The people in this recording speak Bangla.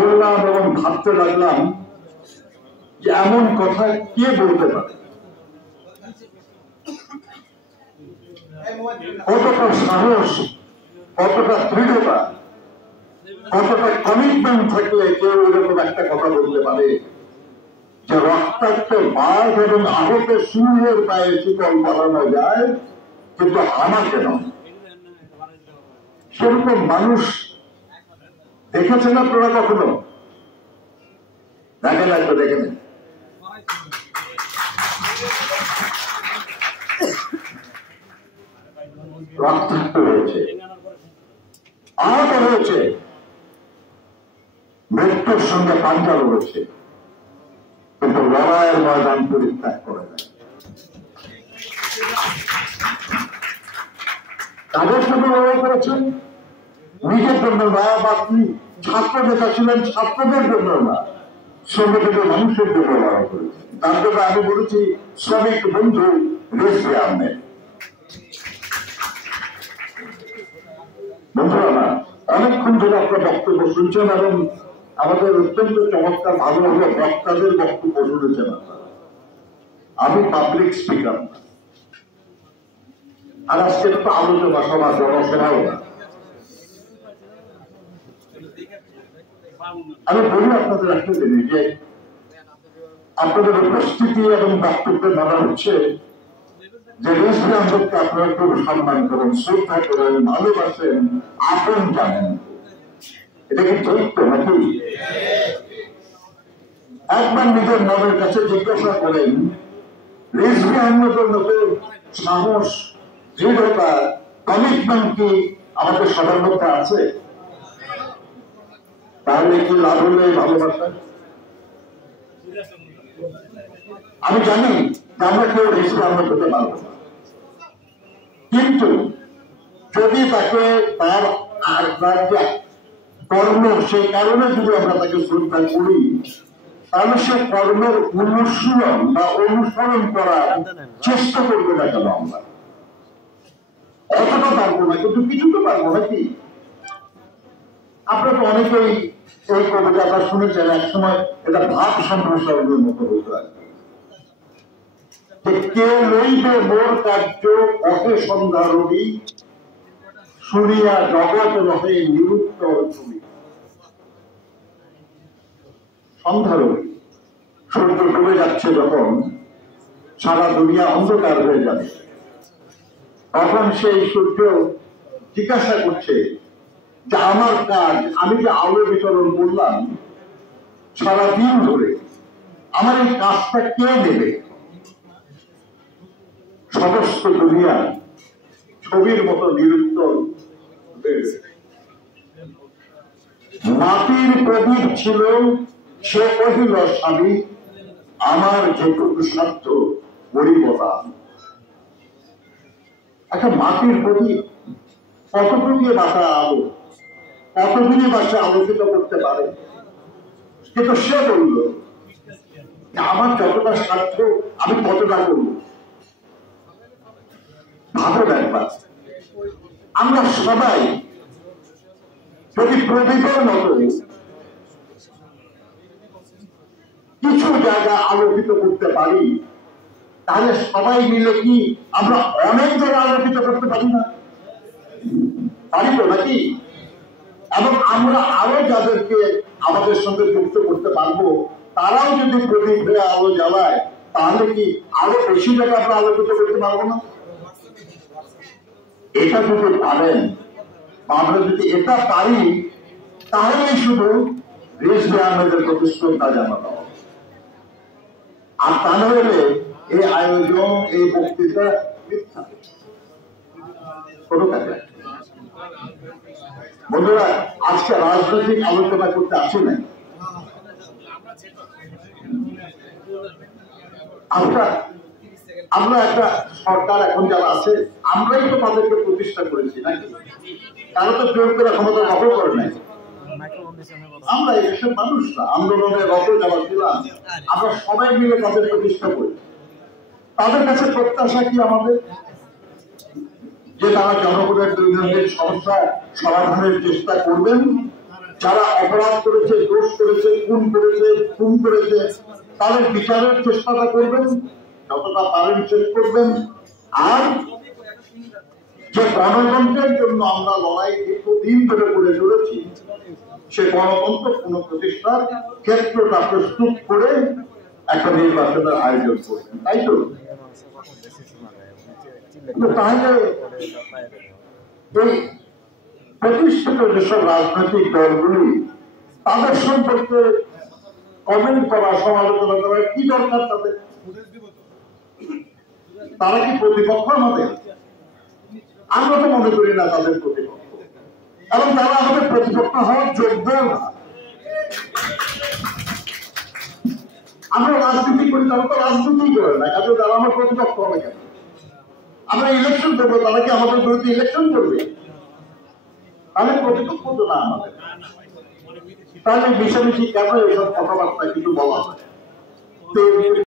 বললাম এবং ভাবতে লাগলাম যে এমন কথা কে বলতে পারে, কতটা সাহস, কতটা দৃঢ়তা, কতটা কমিটমেন্ট থাকলে কেউ এরকম একটা কথা বলতে পারে যে রক্তাক্ত বাঘ এবং আহত সিংহের পায়ে শিকল বাঁধানো যায় কিন্তু আমাকে নয়। সেরকম মানুষ দেখেছেন আপনারা কখনো? দেখে নাই তো দেখে নেন। রক্তাক্ত হয়েছে, আহত হয়েছে, মৃত্যুর সঙ্গে পাঞ্জা লড়েছে, কিন্তু লড়াইয়ের ময়দান পরিত্যাগ করে দেয়। তাদের সাথে লড়াই করেছেন নিজের জন্য না, বা কি ছাত্র নেতা ছিলেন ছাত্রদের জন্য না, শ্রমিকের মানুষের জন্য লড়াই করেছেন। তার জন্য আমি বলেছি শ্রমিক বন্ধু রেজভী আহমেদ। বন্ধুরা না, অনেকক্ষণ ধরে আপনার বক্তব্য শুনছেন এবং আমাদের অত্যন্ত চমৎকার ভালো ভালো বক্তাদের বক্তব্য শুনেছেন আপনারা। আমি পাবলিক স্পিকার না, আর আজকে তো আলোচনা সভা, জনসভাও না। আমি বলি আপনাদের একটা জিনিস যে আপনাদের উপস্থিতি এবং বক্তব্যে বলা হচ্ছে যে রেজভী আহমেদকে আপনারা খুব সম্মান করেন, শ্রদ্ধা করেন, ভালোবাসেন, আপন জানেন। এটা কি ঠিক তো নাকি? একবার নিজের মনের কাছে জিজ্ঞাসা করেন, রেজভী আহমেদের মতো সাহস, দৃঢ়তা, কমিটমেন্ট কি আমাদের সবার মধ্যে আছে? তাহলে কি লাভ হলো এই ভালোবাসা? আমি জানি যে আমরা কেউ রেজভী আহমেদ হতে পারবো না, কিন্তু যদি তাকে তার কর্ম, সেই কারণে যদি আমরা তাকে শ্রদ্ধা করি, তাহলে সে কর্মের অনুশীলন বা অনুসরণ করার চেষ্টা করবো না কেন? আমরা অতটা পারবো না, কিন্তু কিছু তো পারবো নাকি? আপনারা তো অনেকেই এই কবিতাটা শুনেছেন, একসময় এটা ভাব সম্প্রসারণের মতো হতো আর কি। কে লইবে মোর কার্য অহে সন্ধ্যা রবি, শুনিয়া জগৎ রহে নিরুত্তর ছবি। সন্ধ্যা রবি, সূর্য ডুবে যাচ্ছে যখন, সারা দুনিয়া অন্ধকার হয়ে যাবে, তখন সেই সূর্য জিজ্ঞাসা করছে যে আমার কাজ, আমি যে আলো বিতরণ করলাম সারাদিন ধরে, আমার এই কাজটা কে দেবে? সমস্ত দুনিয়া ছবির মতো নিরুত্তর। মাটির প্রদীপ ছিল, সে কহিল স্বামী, আমার যেটুকু সাধ্য করিব দান। একটা মাটির প্রদীপ কতটুকু বাসা আলো, কতদিনই বাসা আলোকিত করতে পারে? কিন্তু সে বলল আমার যতটা সাধ্য আমি কতটা করব। ভাবুন একবার, আমরা সবাই যদি প্রদীপের মতো কিছু জায়গা আলোকিত করতে পারি, তাহলে সবাই মিলে কি আমরা অনেক জায়গা আলোকিত করতে পারি না? পারি তো নাকি? এবং আমরা আরো যাদেরকে আমাদের সঙ্গে যুক্ত করতে পারবো, তারাও যদি প্রদীপ হয়ে আলো জ্বালায়, তাহলে কি আরো বেশি জায়গা আমরা আলোকিত করতে পারবো না? এটা যদি পারেন, আমরা যদি এটা পারি, তাহলেই শুধু রেজভী আহমেদের প্রতি শ্রদ্ধা জানানো। আর তা নইলে এই আয়োজন, এই বক্তৃতা মিথ্যা, কোনো কাজে। বন্ধুরা, আজকে রাজনৈতিক আলোচনা করতে আসি নাই। আমরা একটা সরকার এখন যারা আছে, আমরাই তো তাদেরকে প্রতিষ্ঠা করেছি নাকি? তারা তো জোর করে ক্ষমতা দখল করে নাই। আমরা এই দেশের মানুষরা আন্দোলনের রত যারা ছিলাম, আমরা সবাই মিলে তাদের প্রতিষ্ঠা করি। তাদের কাছে প্রত্যাশা কি আমাদের? যে তারা জনগণের দৈনন্দিন সমস্যা সমাধানের চেষ্টা করবেন যারা অপরাধ করেছে, দোষ করেছে, খুন করেছে, খুন করেছে, তাদের বিচারের চেষ্টাটা করবেন, যতটা পারেন শেষ করবেন। আর যে গণতন্ত্রের জন্য আমরা লড়াই দীর্ঘদিন ধরে করে চলেছি, সে গণতন্ত্র পুনঃপ্রতিষ্ঠার ক্ষেত্রটা প্রস্তুত করে একটা নির্বাচনের আয়োজন করবেন, তাই তো? তাহলে এই প্রতিষ্ঠিত যেসব রাজনৈতিক দলগুলি, তাদের সম্পর্কে কমেন্ট করা, সমালোচনা করার কি দরকার তাদের? তারা কি প্রতিপক্ষ আমাদের? আমরা তো মনে করি না তাদের প্রতিপক্ষ, এবং তারা আমাদের প্রতিপক্ষ হওয়ার যোগ্য না। আমরা রাজনীতি করি, তারা তো রাজনীতি করে না, কাজে তারা আমার প্রতিপক্ষ হবে কেন? আমরা ইলেকশন করবো, তারা কি আমাদের বিরুদ্ধে ইলেকশন করবে? তাহলে প্রতিপক্ষ তো না আমাদের। তাহলে মিশামিশি কেন এসব কথাবার্তা কিছু বলা হয়?